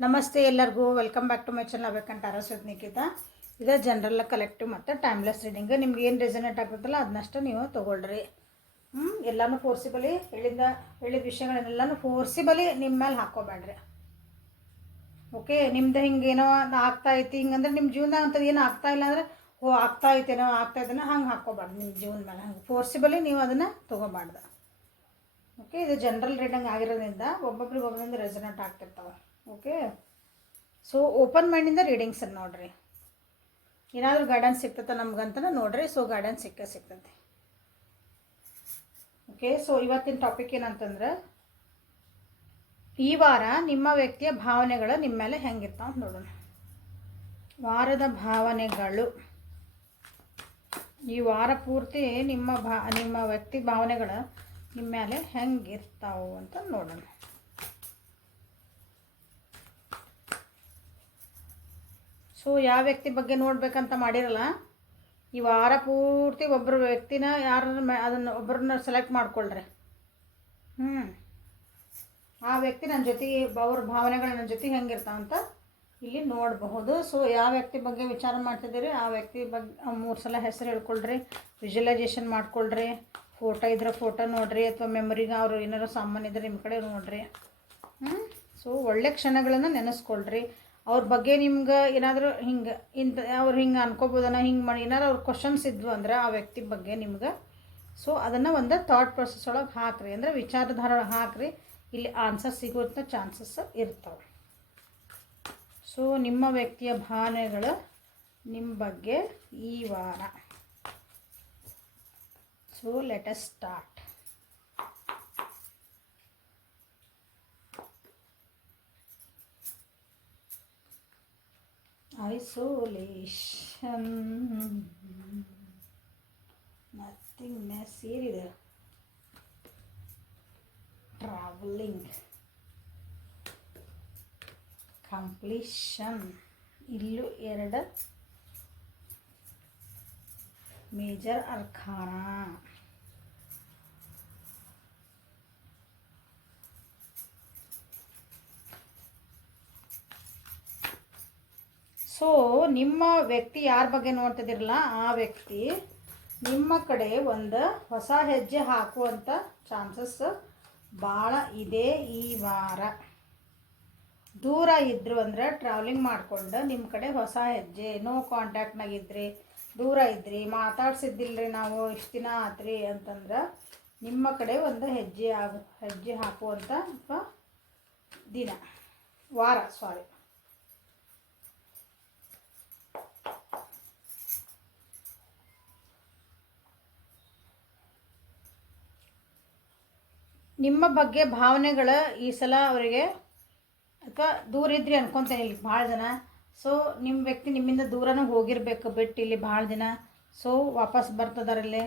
ನಮಸ್ತೆ ಎಲ್ಲರಿಗೂ welcome back to my channel ಬೇಕಂತ ಅರಸ್ವತ್ ನಿಖಿತಾ. ಇದು ಜನರಲ್ ಕಲೆಕ್ಟಿವ್ ಮತ್ತು ಟೈಮ್ಲೆಸ್ ರೀಡಿಂಗ್. ನಿಮ್ಗೆ ಏನು ರೆಸನೇಟ್ ಆಗ್ತದಲ್ಲ ಅದನ್ನಷ್ಟು ನೀವು ತೊಗೊಳ್ರಿ. ಎಲ್ಲನೂ ಫೋರ್ಸಿಬಲಿ ಹೇಳಿದ ವಿಷಯಗಳನ್ನೆಲ್ಲನೂ ಫೋರ್ಸಿಬಲಿ ನಿಮ್ಮ ಮೇಲೆ ಹಾಕ್ಕೋಬೇಡ್ರಿ. ಓಕೆ, ನಿಮ್ದು ಹಿಂಗೇನೋ ಆಗ್ತಾಯಿತ್ತು ಹಿಂಗಂದ್ರೆ ನಿಮ್ಮ ಜೀವನದಾಗ ಅಂಥದ್ದು ಏನು ಆಗ್ತಾಯಿಲ್ಲ ಅಂದರೆ ಆಗ್ತಾಯಿತ್ತೇನೋ ಹಂಗೆ ಹಾಕ್ಕೋಬಾರ್ದು. ನಿಮ್ಮ ಜೀವನ ಮೇಲೆ ಹಂಗೆ ಫೋರ್ಸಿಬಲಿ ನೀವು ಅದನ್ನು ತೊಗೋಬಾರ್ದು. ಓಕೆ, ಇದು ಜನರಲ್ ರೀಡಿಂಗ್ ಆಗಿರೋದ್ರಿಂದ ಒಬ್ಬೊಬ್ರಿಗೆ ರೆಸನೇಟ್ ಆಗ್ತಿರ್ತಾವೆ. ಓಕೆ, ಸೊ ಓಪನ್ ಮೈಂಡಿಂದ ರೀಡಿಂಗ್ಸ್ ನೋಡಿರಿ. ಏನಾದರೂ ಗೈಡೆನ್ಸ್ ಸಿಗ್ತದೆ ನಮ್ಗಂತ ನೋಡಿರಿ. ಸೊ ಗೈಡೆನ್ಸ್ ಸಿಗ್ತದೆ. ಓಕೆ, ಸೊ ಇವತ್ತಿನ ಟಾಪಿಕ್ ಏನಂತಂದ್ರೆ, ಈ ವಾರ ನಿಮ್ಮ ವ್ಯಕ್ತಿಯ ಭಾವನೆಗಳು ನಿಮ್ಮ ಮೇಲೆ ಹೆಂಗಿರ್ತಾವ ಅಂತ ನೋಡೋಣ. ವಾರದ ಭಾವನೆಗಳು ಈ ವಾರ ಪೂರ್ತಿ ನಿಮ್ಮ ವ್ಯಕ್ತಿ ಭಾವನೆಗಳು ನಿಮ್ಮ ಮೇಲೆ ಹೆಂಗಿರ್ತಾವೆ ಅಂತ ನೋಡೋಣ. ಸೊ ಯಾವ ವ್ಯಕ್ತಿ ಬಗ್ಗೆ ನೋಡ್ಬೇಕಂತ ಮಾಡಿರಲ್ಲ, ಈ ವಾರ ಪೂರ್ತಿ ಒಬ್ಬರು ವ್ಯಕ್ತಿನ ಒಬ್ಬರನ್ನ ಸೆಲೆಕ್ಟ್ ಮಾಡ್ಕೊಳ್ರಿ. ಆ ವ್ಯಕ್ತಿ ನನ್ನ ಜೊತೆ ಅವ್ರ ಭಾವನೆಗಳು ನನ್ನ ಜೊತೆ ಹೆಂಗಿರ್ತಾವಂತ ಇಲ್ಲಿ ನೋಡಬಹುದು. ಸೊ ಯಾವ ವ್ಯಕ್ತಿ ಬಗ್ಗೆ ವಿಚಾರ ಮಾಡ್ತಿದ್ದೀರಿ ಆ ವ್ಯಕ್ತಿ ಬಗ್ಗೆ 3 ಸಲ ಹೆಸರು ಹೇಳ್ಕೊಳ್ರಿ, ವಿಜುವಲೈಸೇಷನ್ ಮಾಡ್ಕೊಳ್ರಿ, ಫೋಟೋ ಇದ್ರೆ ಫೋಟೋ ನೋಡಿರಿ, ಅಥವಾ ಮೆಮೊರಿಗೆ ಅವರು ಏನಾರು ಸಾಮಾನು ಇದ್ರೆ ನಿಮ್ಮ ಕಡೆ ನೋಡಿರಿ. ಸೊ ಒಳ್ಳೆ ಕ್ಷಣಗಳನ್ನು ನೆನೆಸ್ಕೊಳ್ರಿ. ಅವ್ರ ಬಗ್ಗೆ ನಿಮ್ಗೆ ಏನಾದರೂ ಅವ್ರು ಹಿಂಗೆ ಅನ್ಕೋಬೋದನ್ನ ಹಿಂಗೆ ಮಾಡಿ ಏನಾರು ಅವ್ರ ಕ್ವಶನ್ಸ್ ಇದ್ವು ಅಂದ್ರೆ ಆ ವ್ಯಕ್ತಿ ಬಗ್ಗೆ ನಿಮ್ಗೆ, ಸೊ ಅದನ್ನು ಒಂದು ಥಾಟ್ ಪ್ರೊಸೆಸ್ ಒಳಗೆ ಹಾಕ್ರಿ, ಅಂದರೆ ವಿಚಾರಧಾರ ಒಳಗೆ ಹಾಕ್ರಿ. ಇಲ್ಲಿ ಆನ್ಸರ್ ಸಿಗುವಂಥ ಚಾನ್ಸಸ್ ಇರ್ತವೆ. ಸೊ ನಿಮ್ಮ ವ್ಯಕ್ತಿಯ ಭಾವನೆಗಳು ನಿಮ್ಮ ಬಗ್ಗೆ ಈ ವಾರ. So let us start. Isolation, nothingness ಏನಿದೆ, ಟ್ರಾವೆಲಿಂಗ್, ಕಂಪ್ಲೀಷನ್. ಇಲ್ಲೂ 2 ಮೇಜರ್ ಅರ್ಕಾನ. ಸೊ ನಿಮ್ಮ ವ್ಯಕ್ತಿ ಯಾರ ಬಗ್ಗೆ ನೋಡ್ತಿದ್ದೀರಲ್ಲ ಆ ವ್ಯಕ್ತಿ ನಿಮ್ಮ ಕಡೆ ಒಂದು ಹೊಸ ಹೆಜ್ಜೆ ಹಾಕುವಂಥ ಚಾನ್ಸಸ್ ಭಾಳ ಇದೆ ಈ ವಾರ. ದೂರ ಇದ್ದರು ಅಂದರೆ ಟ್ರಾವೆಲಿಂಗ್ ಮಾಡಿಕೊಂಡು ನಿಮ್ಮ ಕಡೆ ಹೊಸ ಹೆಜ್ಜೆ, ನೋ ಕಾಂಟ್ಯಾಕ್ಟ್ನಾಗಿದ್ರಿ, ದೂರ ಇದ್ರಿ, ಮಾತಾಡ್ಸಿದ್ದಿಲ್ಲರಿ ನಾವು ಇಷ್ಟು ದಿನ ಆತ್ರಿ ಅಂತಂದ್ರೆ ನಿಮ್ಮ ಕಡೆ ಒಂದು ಹೆಜ್ಜೆ ಹಾಕುವಂಥ ವಾರ. ನಿಮ್ಮ ಬಗ್ಗೆ ಭಾವನೆಗಳು ಈ ಸಲ ಅವರಿಗೆ, ಅಥವಾ ದೂರ ಇದ್ರಿ ಅನ್ಕೊತೇನೆ ಇಲ್ಲಿ ಭಾಳ ಜನ. ಸೊ ನಿಮ್ಮ ವ್ಯಕ್ತಿ ನಿಮ್ಮಿಂದ ದೂರನೂ ಹೋಗಿರಬೇಕು, ಬಿಟ್ಟು ಇಲ್ಲಿ ಭಾಳ ದಿನ. ಸೊ ವಾಪಸ್ ಬರ್ತದಾರಲ್ಲಿ,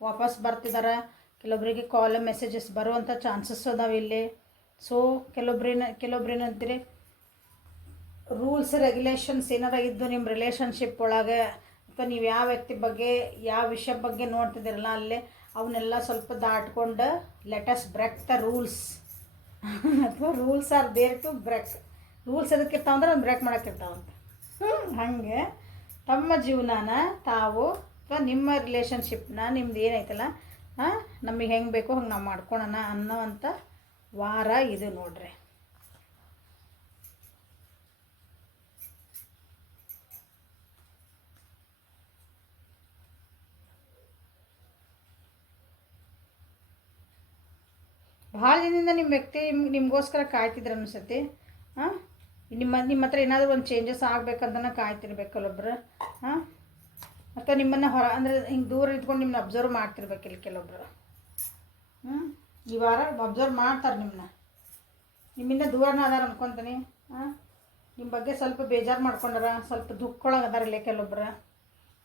ವಾಪಸ್ ಬರ್ತಿದ್ದಾರೆ. ಕೆಲವೊಬ್ಬರಿಗೆ ಕಾಲ್ ಮೆಸೇಜಸ್ ಬರುವಂಥ ಚಾನ್ಸಸ್ ಅದಾವೆ ಇಲ್ಲಿ. ಸೊ ಕೆಲವೊಬ್ರೇನಂತೀರಿ, ರೂಲ್ಸ್ ರೆಗ್ಯುಲೇಷನ್ಸ್ ಏನಾರ ಇದ್ದು ನಿಮ್ಮ ರಿಲೇಷನ್ಶಿಪ್ ಒಳಗೆ, ಅಥವಾ ನೀವು ಯಾವ ವ್ಯಕ್ತಿ ಬಗ್ಗೆ ಯಾವ ವಿಷಯ ಬಗ್ಗೆ ನೋಡ್ತಿದ್ದೀರಲ್ಲ ಅಲ್ಲೇ ಅವನ್ನೆಲ್ಲ ಸ್ವಲ್ಪ ದಾಟ್ಕೊಂಡು let us break the rules. ಅಥವಾ rules are there to break. Rules ಎದಕ್ಕಿರ್ತಾವ ಅಂದ್ರೆ ಒಂದು ಬ್ರೇಕ್ ಮಾಡೋಕ್ಕಿರ್ತಾವಂತ. ಹಾಗೆ ತಮ್ಮ ಜೀವನಾನ ತಾವು ಅಥವಾ ನಿಮ್ಮ ರಿಲೇಷನ್ಶಿಪ್ನ ನಿಮ್ದು ಏನೈತಲ್ಲ ನಮಗೆ ಹೆಂಗೆ ಬೇಕೋ ಹಂಗೆ ನಾವು ಮಾಡ್ಕೊಳೋಣ ಅನ್ನೋವಂಥ ವಾರ ಇದು ನೋಡ್ರಿ. ಭಾಳ ದಿನದಿಂದ ನಿಮ್ಮ ವ್ಯಕ್ತಿ ನಿಮಗೋಸ್ಕರ ಕಾಯ್ತಿದ್ರು ಅನಿಸುತ್ತೆ. ನಿಮ್ಮ ಹತ್ರ ಏನಾದರೂ ಒಂದು ಚೇಂಜಸ್ ಆಗಬೇಕಂತನ ಕಾಯ್ತಿರ್ಬೇಕು ಕೆಲವೊಬ್ರು. ಅಥವಾ ನಿಮ್ಮನ್ನು ಅಂದರೆ ಹಿಂಗೆ ದೂರ ಇಟ್ಕೊಂಡು ನಿಮ್ಮನ್ನ ಅಬ್ಸರ್ವ್ ಮಾಡ್ತಿರ್ಬೇಕಿಲ್ಲ ಕೆಲವೊಬ್ರು. ಈ ವಾರ ಅಬ್ಸರ್ವ್ ಮಾಡ್ತಾರೆ ನಿಮ್ಮಿಂದ ದೂರನ ಅದಾರ ಅನ್ಕೊತೀನಿ. ನಿಮ್ಮ ಬಗ್ಗೆ ಸ್ವಲ್ಪ ಬೇಜಾರು ಮಾಡ್ಕೊಂಡಾರ, ಸ್ವಲ್ಪ ದುಃಖೊಳಗೆ ಅದಾರಿಲ್ಲ ಕೆಲವೊಬ್ರು.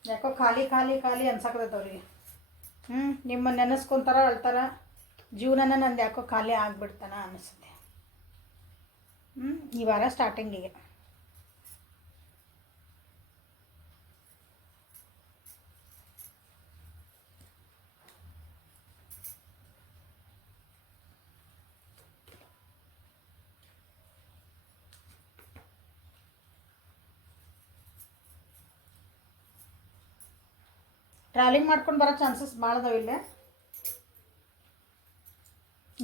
ಯಾಕೋ ಖಾಲಿ ಖಾಲಿ ಖಾಲಿ ಅನ್ಸಕತ್ತೈತೆ ಅವ್ರಿಗೆ. ನಿಮ್ಮನ್ನು ನೆನೆಸ್ಕೊತಾರ, ಅಳ್ತಾರ, ಜೀವನನ ನಂದು ಯಾಕೋ ಖಾಲಿ ಆಗಿಬಿಡ್ತಾನ ಅನ್ನಿಸುತ್ತೆ ಈ ವಾರ ಸ್ಟಾರ್ಟಿಂಗಿಗೆ. ಟ್ರಾವೆಲಿಂಗ್ ಮಾಡ್ಕೊಂಡು ಬರೋ ಚಾನ್ಸಸ್ ಭಾಳ ಅದಾವ ಇಲ್ಲೇ.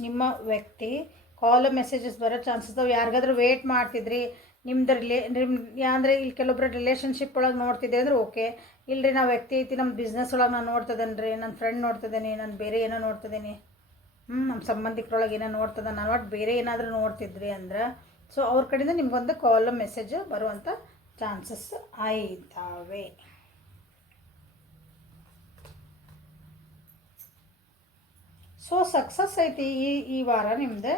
ನಿಮ್ಮ ವ್ಯಕ್ತಿ ಕಾಲ್ ಮೆಸೇಜಸ್ ಬರೋ ಚಾನ್ಸಸ್ ಅದಾವೆ. ಯಾರಿಗಾದ್ರೂ ವೇಟ್ ಮಾಡ್ತಿದ್ರಿ ನಿಮ್ದು ಅಂದರೆ ಇಲ್ಲಿ ಕೆಲವೊಬ್ಬರು ರಿಲೇಷನ್ಶಿಪ್ ಒಳಗೆ ನೋಡ್ತಿದ್ದೆ ಅಂದ್ರೆ ಓಕೆ. ಇಲ್ಲರಿ ನಾವು ವ್ಯಕ್ತಿ ಐತಿ ನಮ್ಮ ಬಿಸ್ನೆಸ್ ಒಳಗೆ ನಾನು ನೋಡ್ತಿದ್ದೇನೆ ರೀ, ನನ್ನ ಫ್ರೆಂಡ್ ನೋಡ್ತಿದ್ದೀನಿ, ನಾನು ಬೇರೆ ಏನೋ ನೋಡ್ತಿದ್ದೀನಿ, ನಮ್ಮ ಸಂಬಂಧಿಕರೊಳಗೆ ಏನೋ ನೋಡ್ತದೆ, ನಾನು ಒಟ್ಟು ಬೇರೆ ಏನಾದರೂ ನೋಡ್ತಿದ್ರಿ ಅಂದ್ರೆ ಸೊ ಅವ್ರ ಕಡೆಯಿಂದ ನಿಮ್ಗೊಂದು ಕಾಲ್ ಮೆಸೇಜ್ ಬರುವಂಥ ಚಾನ್ಸಸ್ ಆಯ್ತಾವೆ. ಸೊ ಸಕ್ಸಸ್ ಐತಿ ಈ ವಾರ ನಿಮ್ಮದು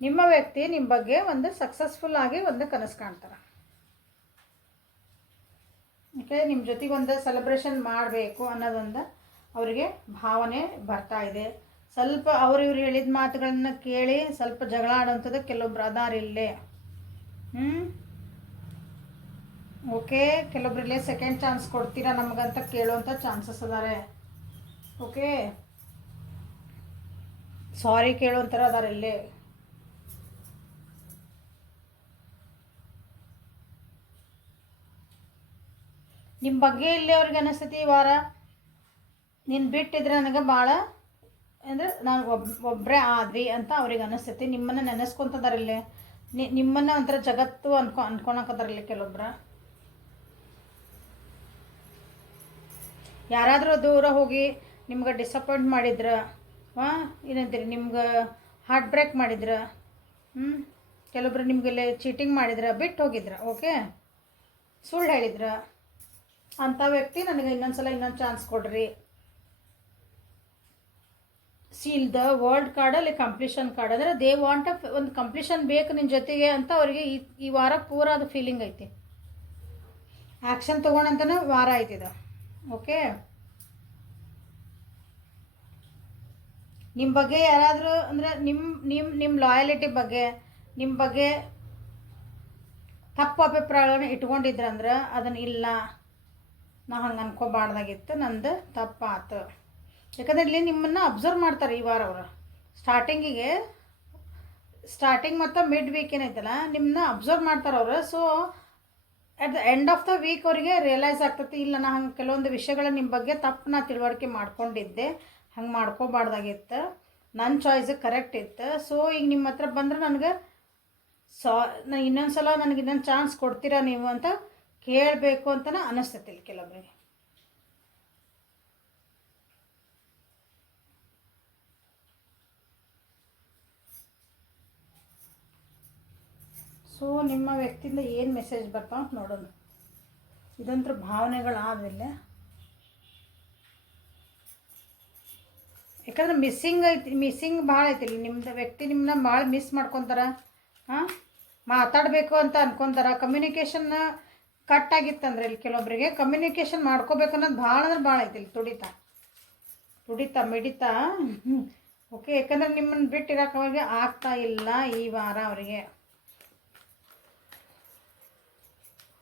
ನಿಮ್ಮ ವ್ಯಕ್ತಿ ನಿಮ್ಮ ಬಗ್ಗೆ ಒಂದು ಸಕ್ಸಸ್ಫುಲ್ ಆಗಿ ಒಂದು ಕನಸು ಕಾಣ್ತಾರೆ. ಓಕೆ, ನಿಮ್ಮ ಜೊತೆಗೆ ಒಂದು ಸೆಲೆಬ್ರೇಷನ್ ಮಾಡಬೇಕು ಅನ್ನೋದೊಂದು ಅವರಿಗೆ ಭಾವನೆ ಬರ್ತಾ ಇದೆ. ಸ್ವಲ್ಪ ಇವ್ರು ಹೇಳಿದ ಮಾತುಗಳನ್ನ ಕೇಳಿ ಸ್ವಲ್ಪ ಜಗಳ ಆಡೋಂಥದ್ದು ಕೆಲವೊಬ್ರು ಅದಾರಿಲ್ಲೇ. ಓಕೆ, ಕೆಲವೊಬ್ರಿಲ್ಲೇ ಸೆಕೆಂಡ್ ಚಾನ್ಸ್ ಕೊಡ್ತೀರಾ ನಮಗಂತ ಕೇಳುವಂಥ ಚಾನ್ಸಸ್ ಅದಾರೆ. ಓಕೆ, ಸಾರಿ ಕೇಳುವಂಥರ ಅದಾರ ಇಲ್ಲೇ. ನಿಮ್ಮ ಬಗ್ಗೆ ಇಲ್ಲಿ ಅವ್ರಿಗೆ ಅನಿಸ್ತೈತಿ ಈ ವಾರ ನೀನು ಬಿಟ್ಟಿದ್ರೆ ನನಗೆ ಭಾಳ ಅಂದರೆ ನಾನು ಒಬ್ಬರೇ ಆದ್ವಿ ಅಂತ ಅವ್ರಿಗೆ ಅನಿಸ್ತೈತಿ. ನಿಮ್ಮನ್ನು ನೆನೆಸ್ಕೊತದಾರಿಲ್ಲೇ, ನಿಮ್ಮನ್ನು ಒಂಥರ ಜಗತ್ತು ಅನ್ಕೊಳಕದಾರಲ್ಲಿ ಕೆಲವೊಬ್ರು. ಯಾರಾದರೂ ದೂರ ಹೋಗಿ ನಿಮ್ಗೆ ಡಿಸಪಾಯಿಂಟ್ ಮಾಡಿದ್ರೆ ಏನಂತೀರಿ, ನಿಮ್ಗೆ ಹಾರ್ಟ್ ಬ್ರೇಕ್ ಮಾಡಿದ್ರೆ, ಕೆಲವೊಬ್ರು ನಿಮಗೆಲ್ಲ ಚೀಟಿಂಗ್ ಮಾಡಿದ್ರೆ, ಬಿಟ್ಟು ಹೋಗಿದ್ರೆ, ಓಕೆ, ಸುಳ್ಳು ಹೇಳಿದ್ರೆ, ಅಂಥ ವ್ಯಕ್ತಿ ನನಗೆ ಇನ್ನೊಂದು ಚಾನ್ಸ್ ಕೊಡ್ರಿ. ಸೀಲ್ ದ ವರ್ಲ್ಡ್ ಕಾರ್ಡಲ್ಲಿ ಕಂಪ್ಲೀಷನ್ ಕಾರ್ಡ್ ಅಂದರೆ ದೇ ವಾಂಟ್ ಒಂದು ಕಂಪ್ಲೀಷನ್ ಬೇಕು ನಿನ್ನ ಜೊತೆಗೆ ಅಂತ ಅವರಿಗೆ ಈ ವಾರ ಪೂರ ಅದು ಫೀಲಿಂಗ್ ಐತಿ. ಆ್ಯಕ್ಷನ್ ತೊಗೊಂಡಂತನೂ ವಾರ ಐತಿದ. ಓಕೆ, ನಿಮ್ಮ ಬಗ್ಗೆ ಯಾರಾದರೂ ಅಂದರೆ ನಿಮ್ಮ ಲಾಯಲಿಟಿ ಬಗ್ಗೆ ನಿಮ್ಮ ಬಗ್ಗೆ ತಪ್ಪು ಅಭಿಪ್ರಾಯಗಳನ್ನ ಇಟ್ಕೊಂಡಿದ್ರಂದ್ರೆ ಅದನ್ನು ಇಲ್ಲ, ನಾ ಹಂಗೆ ಅನ್ಕೋಬಾರ್ದಾಗಿತ್ತು, ನಂದು ತಪ್ಪಾತು. ಯಾಕಂದರೆ ಇಲ್ಲಿ ನಿಮ್ಮನ್ನು ಅಬ್ಸರ್ವ್ ಮಾಡ್ತಾರೆ ಈ ವಾರ ಅವರು. ಸ್ಟಾರ್ಟಿಂಗ್ ಮತ್ತು ಮಿಡ್ ವೀಕ್ ಏನೈತಲ್ಲ ನಿಮ್ಮನ್ನ ಅಬ್ಸರ್ವ್ ಮಾಡ್ತಾರೆ ಅವರು. So at the end of the week ಅವರಿಗೆ ರಿಯಲೈಸ್ ಆಗ್ತೈತಿ, ಇಲ್ಲ ನಾ ಹಂಗೆ ಕೆಲವೊಂದು ವಿಷಯಗಳ ನಿಮ್ಮ ಬಗ್ಗೆ ತಪ್ಪು ನಾ ತಿಳುವಳಿಕೆ ಮಾಡ್ಕೊಂಡಿದ್ದೆ, ಹಂಗೆ ಮಾಡ್ಕೋಬಾರ್ದಾಗಿತ್ತು, ನನ್ನ ಚಾಯ್ಸ್ ಕರೆಕ್ಟ್ ಇತ್ತು. ಸೊ ಈಗ ನಿಮ್ಮ ಹತ್ರ ಬಂದ್ರೆ ನನಗೆ ಇನ್ನೊಂದು ಸಲ ನನಗೆ ಇನ್ನೊಂದು ಚಾನ್ಸ್ ಕೊಡ್ತೀರಾ ನೀವು ಅಂತ ಕೇಳಬೇಕು ಅಂತಲೇ ಅನ್ನಿಸ್ತೈತಿ ಇಲ್ಲಿ ಕೆಲವೊಬ್ಬರಿಗೆ. ಸೊ ನಿಮ್ಮ ವ್ಯಕ್ತಿಯಿಂದ ಏನು ಮೆಸೇಜ್ ಬರ್ತಾವ ನೋಡೋಣ. ಇದಂತರ ಭಾವನೆಗಳಾದಿಲ್ಲ, ಯಾಕಂದ್ರೆ ಮಿಸ್ಸಿಂಗ್ ಭಾಳ ಐತಿ ಇಲ್ಲಿ. ನಿಮ್ಮದು ವ್ಯಕ್ತಿ ನಿಮ್ಮನ್ನ ಭಾಳ ಮಿಸ್ ಮಾಡ್ಕೊತಾರೆ, ಮಾತಾಡಬೇಕು ಅಂತ ಅನ್ಕೊತಾರೆ. ಕಮ್ಯುನಿಕೇಷನ್ ಕಟ್ ಆಗಿತ್ತಂದ್ರೆ ಇಲ್ಲಿ ಕೆಲವೊಬ್ಬರಿಗೆ ಕಮ್ಯುನಿಕೇಷನ್ ಮಾಡ್ಕೋಬೇಕು ಅನ್ನೋದು ಭಾಳ ಅಂದ್ರೆ ಭಾಳ ಐತಿ ಇಲ್ಲಿ. ತುಡಿತಾ ಮಿಡಿತಾ ಓಕೆ, ಯಾಕಂದ್ರೆ ನಿಮ್ಮನ್ನು ಬಿಟ್ಟಿರೋಕೆ ಅವ್ರಿಗೆ ಆಗ್ತಾ ಇಲ್ಲ ಈ ವಾರ. ಅವರಿಗೆ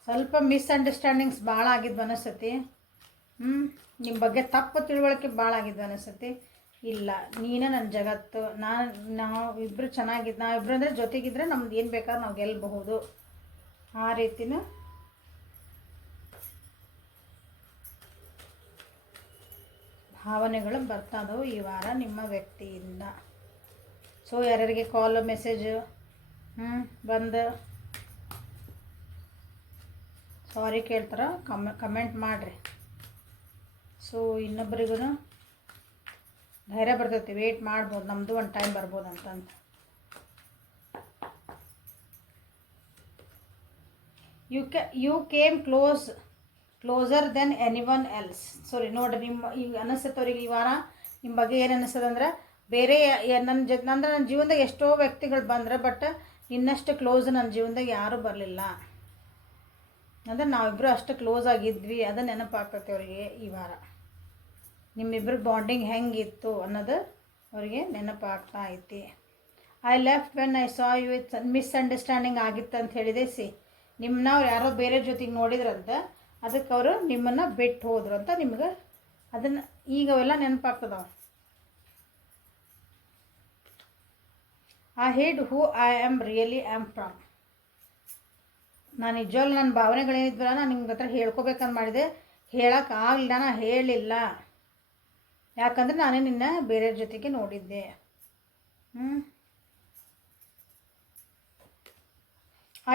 ಸ್ವಲ್ಪ ಮಿಸ್ಅಂಡರ್ಸ್ಟ್ಯಾಂಡಿಂಗ್ಸ್ ಭಾಳ ಆಗಿದ್ದು ಅನಿಸ್ತತಿ. ನಿಮ್ಮ ಬಗ್ಗೆ ತಪ್ಪು ತಿಳುವಳಿಕೆ ಭಾಳ ಆಗಿದ್ದು ಅನಿಸ್ತತಿ. ಇಲ್ಲ, ನೀನೇ ನನ್ನ ಜಗತ್ತು, ನಾವಿಬ್ಬರು ನಾವಿಬ್ಬರು ಅಂದರೆ ಜೊತೆಗಿದ್ರೆ ನಮ್ದು ಏನು ಬೇಕಾದ್ರೆ ನಾವು ಗೆಲ್ಲಬಹುದು, ಆ ರೀತಿನೂ ಭಾವನೆಗಳು ಬರ್ತಾ ಇದಾವೆ ಈ ವಾರ ನಿಮ್ಮ ವ್ಯಕ್ತಿಯಿಂದ. ಸೊ ಯಾರ್ಯಾರಿಗೆ ಕಾಲ್ ಮೆಸೇಜ್ ಬಂದು ಸಾರಿ ಕೇಳ್ತಾರೆ ಕಮೆಂಟ್ ಮಾಡಿರಿ. ಸೊ ಇನ್ನೊಬ್ಬರಿಗೂ ಧೈರ್ಯ ಬರ್ತೈತಿ, ವೇಟ್ ಮಾಡ್ಬೋದು, ನಮ್ಮದು ಒಂದು ಟೈಮ್ ಬರ್ಬೋದು ಅಂತಂತ. You came closer then anyone else. Sorry ನೋಡಿರಿ, ನಿಮ್ಮ ಈಗ ಅನಿಸ್ತೈತೆ ಅವ್ರಿಗೆ ಈ ವಾರ ನಿಮ್ಮ ಬಗ್ಗೆ ಏನು ಅನ್ನಿಸ್ತದಂದ್ರೆ, ಬೇರೆ ನನ್ನ ಜೀವನದಾಗ ಎಷ್ಟೋ ವ್ಯಕ್ತಿಗಳು ಬಂದ್ರೆ ಬಟ್ ಇನ್ನಷ್ಟು ಕ್ಲೋಸ್ ನನ್ನ ಜೀವನದಾಗ ಯಾರೂ ಬರಲಿಲ್ಲ, ಅಂದರೆ ನಾವಿಬ್ಬರು ಅಷ್ಟು ಕ್ಲೋಸ್ ಆಗಿದ್ವಿ, ಅದು ನೆನಪಾಗ್ತೈತೆ ಅವರಿಗೆ ಈ ವಾರ. ನಿಮ್ಮಿಬ್ಬರು ಬಾಂಡಿಂಗ್ ಹೆಂಗಿತ್ತು ಅನ್ನೋದು ಅವರಿಗೆ ನೆನಪಾಗ್ತಾ ಐತಿ. I left when I saw you with misunderstanding ಆಗಿತ್ತು ಅಂತ ಹೇಳಿದೆ. ನಿಮ್ಮನ್ನ ಅವ್ರು ಯಾರೋ ಬೇರೆ ಜೊತೆಗೆ ನೋಡಿದ್ರಂತ, ಅದಕ್ಕೆ ಅವರು ನಿಮ್ಮನ್ನು ಬಿಟ್ಟು ಹೋದ್ರು ಅಂತ ನಿಮ್ಗೆ ಅದನ್ನು ಈಗ ಅವೆಲ್ಲ ನೆನಪಾಗ್ತದವ. I hid who I am really am from. ನಾನು ನಿಜವಾಗ್ಲೂ ನನ್ನ ಭಾವನೆಗಳೇನಿದ್ವಲ್ಲ ನಾನು ನಿಮ್ಗೆ ಹತ್ರ ಹೇಳ್ಕೊಬೇಕಂತ ಮಾಡಿದೆ. ಹೇಳೋಕ್ಕಾಗಲಿಲ್ಲ, ನಾನು ಹೇಳಿಲ್ಲ. ಯಾಕಂದರೆ ನಾನೇ ನಿನ್ನ ಬೇರೆಯವ್ರ ಜೊತೆಗೆ ನೋಡಿದ್ದೆ.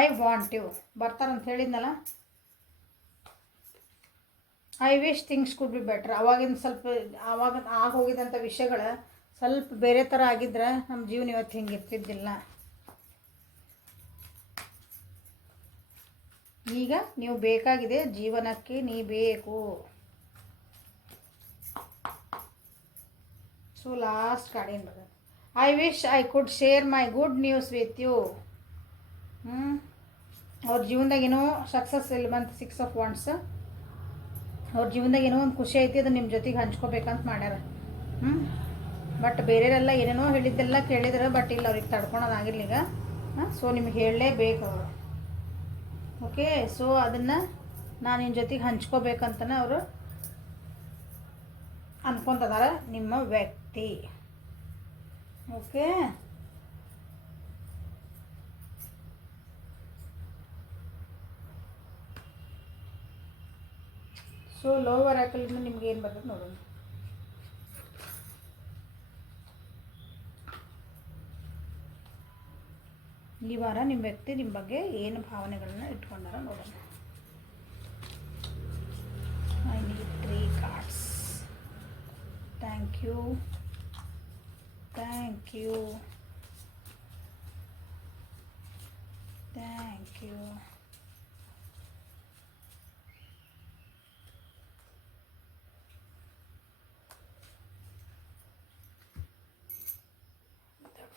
ಐ ವಾಂಟ್ ಯು ಬರ್ತಾರಂತ ಹೇಳಿದ್ನಲ್ಲ. I wish things could be better. ಆವಾಗ ಆಗೋಗಿದ್ದಂಥ ವಿಷಯಗಳು ಸ್ವಲ್ಪ ಬೇರೆ ಥರ ಆಗಿದ್ರೆ ನಮ್ಮ ಜೀವನ ಇವತ್ತು ಹಿಂಗೆ ಇರ್ತಿದ್ದಿಲ್ಲ. ಈಗ ನೀವು ಬೇಕಾಗಿದೆ, ಜೀವನಕ್ಕೆ ನೀ ಬೇಕು. ಸೊ ಲಾಸ್ಟ್ ಕಾರ್ಡೇನು ಬರೋದು, I wish I could share my good news with you. ಅವ್ರ ಜೀವನದಾಗ ಏನೋ ಸಕ್ಸಸ್ ಇಲ್ಲಿ ಬಂತು, 6 ಆಫ್ ವಾಂಡ್ಸ್. ಅವ್ರ ಜೀವನದಾಗ ಏನೋ ಒಂದು ಖುಷಿ ಐತಿ, ಅದು ನಿಮ್ಮ ಜೊತೆಗೆ ಹಂಚ್ಕೋಬೇಕಂತ ಮಾಡ್ಯಾರ. ಬಟ್ ಬೇರೆಯವರೆಲ್ಲ ಏನೇನೋ ಹೇಳಿದ್ದೆಲ್ಲ ಕೇಳಿದ್ರೆ, ಬಟ್ ಇಲ್ಲ ಅವ್ರಿಗೆ ತಡ್ಕೊಳೋದಾಗಿರ್ಲಿ ಈಗ. ಸೊ ನಿಮ್ಗೆ ಹೇಳಲೇಬೇಕು ಅವರು. ಓಕೆ, ಸೊ ಅದನ್ನು ನಾನು ನಿನ್ನ ಜೊತೆಗೆ ಹಂಚ್ಕೋಬೇಕಂತನೇ ಅವರು ಅನ್ಕೊತದಾರ ನಿಮ್ಮ ವ್ಯಕ್ತಿ. ಓಕೆ, ಸೊ ಲವ್ ಒರಾಕಲ್ನಿಂದ ನಿಮ್ಗೆ ಏನು ಬರ್ತದೆ ನೋಡೋಣ. ಈ ವಾರ ನಿಮ್ಮ ವ್ಯಕ್ತಿ ನಿಮ್ಮ ಬಗ್ಗೆ ಏನು ಭಾವನೆಗಳನ್ನ ಇಟ್ಕೊಂಡಾರ ನೋಡೋಣ. I need 3 cards. Thank you, thank you, thank you.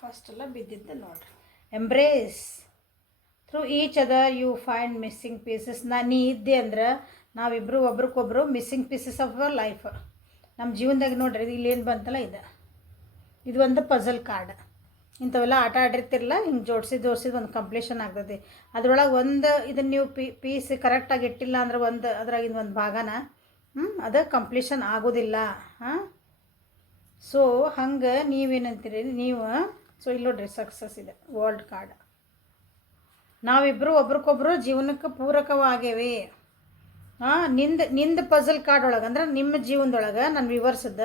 First ಎಲ್ಲ ಬಿದ್ದಿದ್ದೆ ನೋಡ್ರಿ. Embrace through each other you find missing pieces. ನೀ ಇದ್ದೆ ಅಂದ್ರೆ ನಾವಿಬ್ಬರು ಒಬ್ರಿಗೊಬ್ರು missing pieces of our life. ನಮ್ಮ ಜೀವನದಾಗ ನೋಡ್ರಿ, ಇಲ್ಲೇನು ಬಂತಲ್ಲ, ಇದು ಒಂದು ಪಝಲ್ ಕಾರ್ಡ್. ಇಂಥವೆಲ್ಲ ಆಟ ಆಡಿರ್ತಿರಲ್ಲ, ಹಿಂಗೆ ಜೋಡಿಸಿದ್ದು ಒಂದು ಕಂಪ್ಲೀಷನ್ ಆಗ್ತದೆ. ಅದರೊಳಗೆ ಒಂದು ಇದನ್ನು ನೀವು ಪೀಸ್ ಕರೆಕ್ಟಾಗಿ ಇಟ್ಟಿಲ್ಲ ಅಂದ್ರೆ ಅದ್ರಾಗಿಂದ ಒಂದು ಭಾಗನ ಅದು ಕಂಪ್ಲೀಷನ್ ಆಗೋದಿಲ್ಲ. ಸೊ ಹಂಗೆ ನೀವೇನಂತೀರಿ ನೀವು. ಸೊ ಇಲ್ಲಿ ನೋಡ್ರಿ, ಸಕ್ಸಸ್ ಇದೆ, ವರ್ಲ್ಡ್ ಕಾರ್ಡ್. ನಾವಿಬ್ಬರು ಒಬ್ರಿಗೊಬ್ರು ಜೀವನಕ್ಕೆ ಪೂರಕವಾಗೇವಿ. ನಿಂದು ಪಝಲ್ ಕಾರ್ಡ್ ಒಳಗೆ ಅಂದ್ರೆ ನಿಮ್ಮ ಜೀವನದೊಳಗೆ ನಾನು ವಿವರಿಸಿದ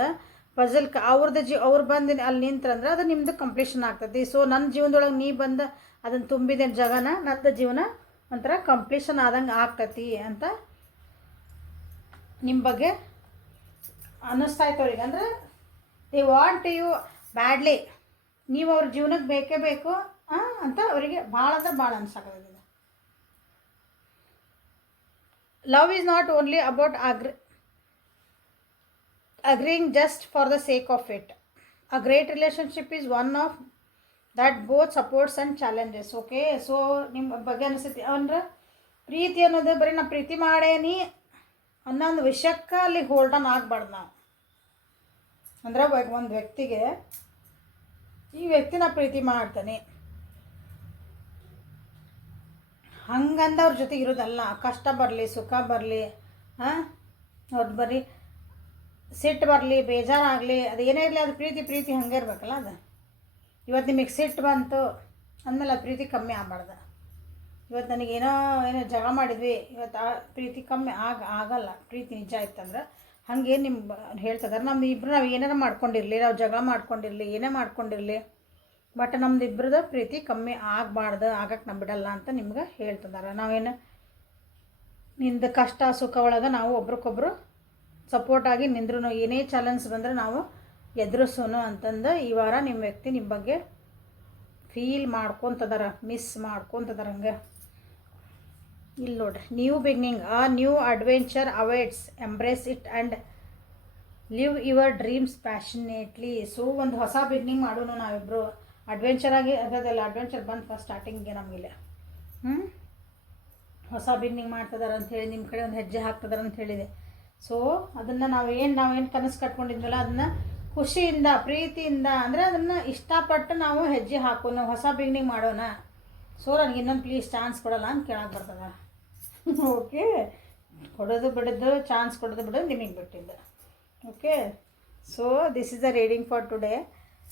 ಪಝಲ್ ಅವ್ರು ಬಂದು ಅಲ್ಲಿ ನಿಂತ್ರಂದ್ರೆ ಅದು ನಿಮ್ಮದು ಕಂಪ್ಲೀಷನ್ ಆಗ್ತದೆ. ಸೊ ನನ್ನ ಜೀವನದೊಳಗೆ ನೀ ಬಂದು ಅದನ್ನು ತುಂಬಿದ ಜಾಗನ ನಂದು ಜೀವನ ಒಂಥರ ಕಂಪ್ಲೀಷನ್ ಆದಂಗೆ ಆಗ್ತತಿ ಅಂತ ನಿಮ್ಮ ಬಗ್ಗೆ ಅನ್ನಿಸ್ತಾಯ್ತು ಅವ್ರಿಗೆ. ಅಂದ್ರೆ ದೇ ವಾಂಟ್ ಯು ಬ್ಯಾಡ್ಲಿ. ನೀವು ಅವ್ರ ಜೀವನಕ್ಕೆ ಬೇಕೇ ಬೇಕು ಅಂತ ಅವರಿಗೆ ಭಾಳ ಅಂದ್ರೆ ಭಾಳ ಅನ್ಸಾಕತ್ತಿದೆ. Love is not only about agreeing just for the sake of it. A great relationship is one of that both supports and challenges. Okay, so ನಿಮ್ಮ ಬಗ್ಗೆ ಅನಿಸುತ್ತೆ ಅಂದ್ರೆ ಪ್ರೀತಿ ಅನ್ನೋದು ಬರೀ ನಾ ಪ್ರೀತಿ ಮಾಡೇನಿ ಅನ್ನೊಂದು ವಿಷಯಕ್ಕೆ ಅಲ್ಲಿ ಹೋಲ್ಡನ್ ಆಗಬಾರ್ದು ನಾವು. ಅಂದ್ರೆ ಒಂದು ವ್ಯಕ್ತಿಗೆ ಈ ವ್ಯಕ್ತಿ ನಾ ಪ್ರೀತಿ ಮಾಡ್ತಾನೆ ಹಂಗಂದ ಅವ್ರ ಜೊತೆಗೆ ಇರೋದಲ್ಲ. ಕಷ್ಟ ಬರಲಿ, ಸುಖ ಬರಲಿ, ಅವ್ರದ್ದು ಬರೀ ಸಿಟ್ಟು ಬರಲಿ, ಬೇಜಾರಾಗಲಿ, ಅದು ಏನೇ ಇರಲಿ, ಅದು ಪ್ರೀತಿ ಹಂಗೆ ಇರಬೇಕಲ್ಲ. ಅದು ಇವತ್ತು ನಿಮಗೆ ಸಿಟ್ಟು ಬಂತು ಅಂದಮೇಲೆ ಅದು ಪ್ರೀತಿ ಕಮ್ಮಿ ಆಗಬಾರ್ದು. ಇವತ್ತು ನನಗೇನೋ ಜಗಳ ಮಾಡಿದ್ವಿ, ಇವತ್ತು ಆ ಪ್ರೀತಿ ಕಮ್ಮಿ ಆಗಲ್ಲ. ಪ್ರೀತಿ ನಿಜ ಇತ್ತಂದ್ರೆ ಹಾಗೆ ನಿಮ್ಮ ಹೇಳ್ತಿದ್ದಾರೆ. ನಮ್ದು ಇಬ್ಬರು ನಾವು ಏನಾರು ಮಾಡ್ಕೊಂಡಿರಲಿ, ನಾವು ಜಗಳ ಮಾಡ್ಕೊಂಡಿರಲಿ, ಏನೇ ಮಾಡ್ಕೊಂಡಿರಲಿ, ಬಟ್ ನಮ್ದು ಇಬ್ಬರದ ಪ್ರೀತಿ ಕಮ್ಮಿ ಆಗಬಾರ್ದು, ಆಗಕ್ಕೆ ನಾವು ಬಿಡಲ್ಲ ಅಂತ ನಿಮ್ಗೆ ಹೇಳ್ತಿದ್ದಾರೆ. ನಾವೇನು ನಿಂದು ಕಷ್ಟ ಸುಖ ಒಳಗೆ ನಾವು ಒಬ್ರಿಗೊಬ್ರು ಸಪೋರ್ಟಾಗಿ ನಿಂದ್ರೂ ಏನೇ ಚಾಲೆಂಜ್ ಬಂದರೆ ನಾವು ಎದುರಿಸೋನು ಅಂತಂದು ಈ ವಾರ ನಿಮ್ಮ ವ್ಯಕ್ತಿ ನಿಮ್ಮ ಬಗ್ಗೆ ಫೀಲ್ ಮಾಡ್ಕೊತದಾರ, ಮಿಸ್ ಮಾಡ್ಕೊತದಾರ. ಹಂಗೆ ಇಲ್ಲಿ ನೋಡ್ರಿ, new beginning, a new adventure awaits, embrace it and live your dreams passionately. So ಒಂದು ಹೊಸ ಬಿಗಿನಿಂಗ್ ಮಾಡೋನು ನಾವಿಬ್ಬರು. ಅಡ್ವೆಂಚರ್ ಆಗಿ ಅದಲ್ಲ, ಅಡ್ವೆಂಚರ್ ಬಂದು ಫಸ್ಟ್ ಸ್ಟಾರ್ಟಿಂಗ್ಗೆ ನಮಗಿಲ್ಲ. ಹೊಸ ಬಿಗಿನಿಂಗ್ ಮಾಡ್ತಿದಾರೆ ಅಂಥೇಳಿ ನಿಮ್ಮ ಕಡೆ ಒಂದು ಹೆಜ್ಜೆ ಹಾಕ್ತಿದಾರೆ ಅಂತ ಹೇಳಿದೆ. ಸೊ ಅದನ್ನು ನಾವೇನು ಕನಸು ಕಟ್ಕೊಂಡಿದ್ವಲ್ಲ ಅದನ್ನು ಖುಷಿಯಿಂದ ಪ್ರೀತಿಯಿಂದ ಅಂದರೆ ಅದನ್ನು ಇಷ್ಟಪಟ್ಟು ನಾವು ಹೆಜ್ಜೆ ಹಾಕೋಣ, ಹೊಸ ಬಿಗಿನಿಂಗ್ ಮಾಡೋಣ. ಸೊ ನನಗೆ ಇನ್ನೊಂದು ಪ್ಲೀಸ್ ಚಾನ್ಸ್ ಕೊಡೋಲ್ಲ ಅಂತ ಕೇಳಕ್ಕೆ ಬರ್ತದೆ. ಓಕೆ, ಕೊಡೋದು ಬಿಡೋದು, ಚಾನ್ಸ್ ಕೊಡೋದು ಬಿಡೋದು ನಿಮಗೆ ಬಿಟ್ಟಿದ್ದು. Okay, so this is the reading for today.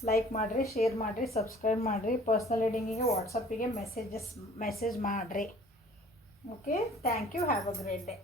Like ಮಾಡಿರಿ, ಶೇರ್ ಮಾಡಿರಿ, ಸಬ್ಸ್ಕ್ರೈಬ್ ಮಾಡಿರಿ. ಪರ್ಸ್ನಲ್ ರೀಡಿಂಗಿಗೆ ವಾಟ್ಸಪ್ಪಿಗೆ ಮೆಸೇಜ್ ಮಾಡಿರಿ. Okay, thank you. Have a great day.